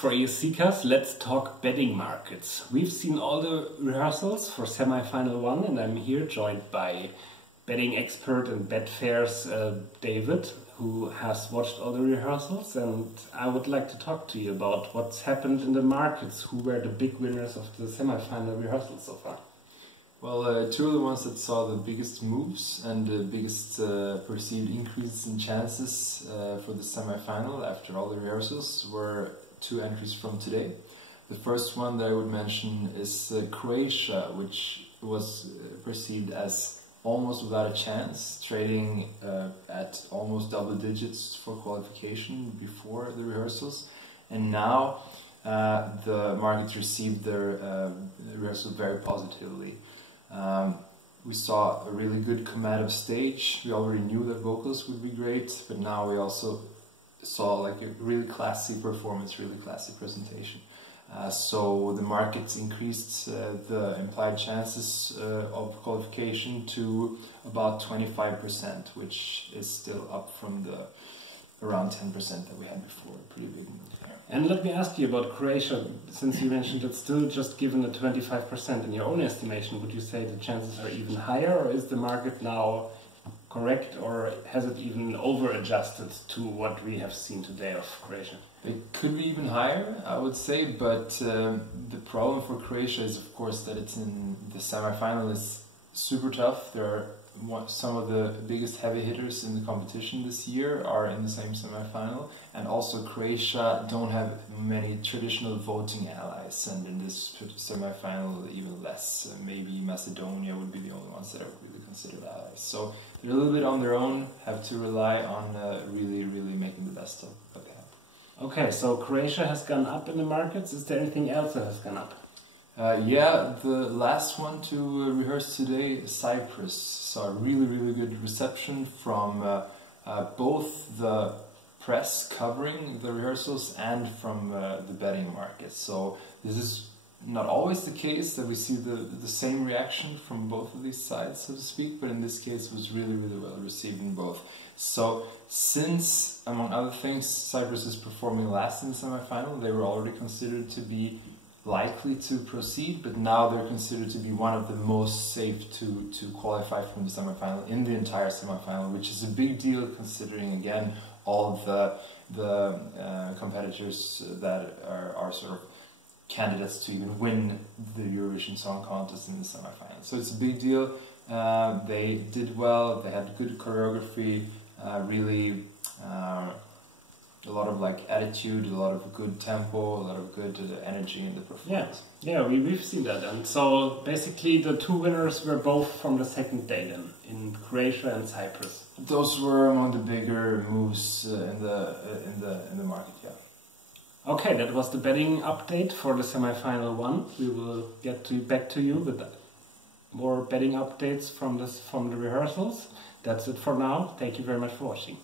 for ESCKAZ. Let's talk betting markets. We've seen all the rehearsals for semi-final 1 and I'm here joined by betting expert and Betfair's David, who has watched all the rehearsals, and I would like to talk to you about what's happened in the markets. Who were the big winners of the semi-final rehearsals so far? Well, two of the ones that saw the biggest moves and the biggest perceived increases in chances for the semi-final after all the rehearsals were two entries from today. The first one that I would mention is Croatia, which was perceived as almost without a chance, trading at almost double digits for qualification before the rehearsals, and now the markets received their rehearsal very positively. We saw a really good command of stage. We already knew that vocals would be great, but now we also saw like a really classy performance, really classy presentation. So the markets increased the implied chances of qualification to about 25%, which is still up from the around 10% that we had before. Pretty big move there. And let me ask you about Croatia, since you mentioned it's still just given a 25%. In your own estimation, would you say the chances are even higher, or is the market now correct, or has it even over-adjusted to what we have seen today of Croatia? It could be even higher, I would say, but the problem for Croatia is, of course, that it's in the semi-final is super tough. There are some of the biggest heavy hitters in the competition this year are in the same semi-final, and also Croatia don't have many traditional voting allies, and in this semi-final even less. Maybe Macedonia would be the only ones that are really considered allies. So they're a little bit on their own, have to rely on really making the best of what they have. Okay, so Croatia has gone up in the markets. Is there anything else that has gone up? Yeah, the last one to rehearse today, Cyprus, saw a really good reception from both the press covering the rehearsals and from the betting market. So this is not always the case that we see the same reaction from both of these sides, so to speak, but in this case it was really well received in both. So since, among other things, Cyprus is performing last in the semi-final, they were already considered to be likely to proceed, but now they're considered to be one of the most safe to qualify from the semi-final in the entire semi-final, which is a big deal considering, again, all the competitors that are sort of candidates to even win the Eurovision Song Contest in the semi-final. So it's a big deal. They did well, they had good choreography, really a lot of like attitude, a lot of good tempo, a lot of good energy in the performance. Yeah, we've seen that. And so basically the two winners were both from the second day then, in Croatia and Cyprus. Those were among the bigger moves in the market, yeah. Okay, that was the betting update for the semi-final 1. We will get back to you with more betting updates from the rehearsals. That's it for now. Thank you very much for watching.